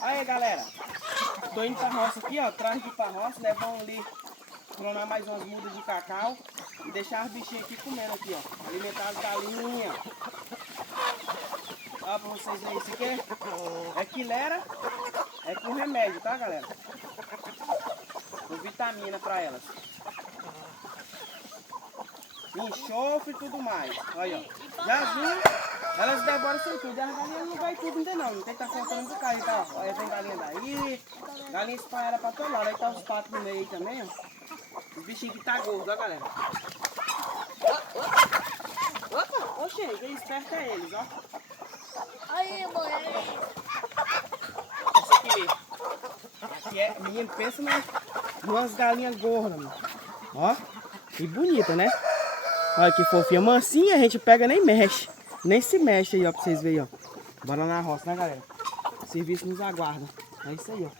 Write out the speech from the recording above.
Aí, galera. Tô indo pra roça aqui, ó. Traz aqui pra roça, né? Vamos ali clonar mais umas mudas de cacau e deixar as bichinhas aqui comendo aqui, ó. Alimentar as galinhas. Ó, pra vocês verem, isso aqui é quilera, é com remédio, tá, galera? Com vitamina pra elas. Enxofre e tudo mais. Olha, ó. Já viu? Elas devoram isso tudo. As galinhas não vai tudo ainda não. Não tem que estar faltando um bocado, tá? Olha, tem galinha daí. Galinha espalhada pra todo lado. Aí tá os patos no meio aí também, ó. Os bichinhos que tá gordo, ó, galera. Opa! Oxe, quem esperto é eles, ó. Aí, mãe. Essa aqui é, menino, pensa numas galinhas gordas, mano. Ó, e bonita, né? Olha que fofinha, mansinha, a gente pega nem mexe. Nem se mexe aí, ó, pra vocês verem, ó. Bora na roça, né, galera? O serviço nos aguarda. É isso aí, ó.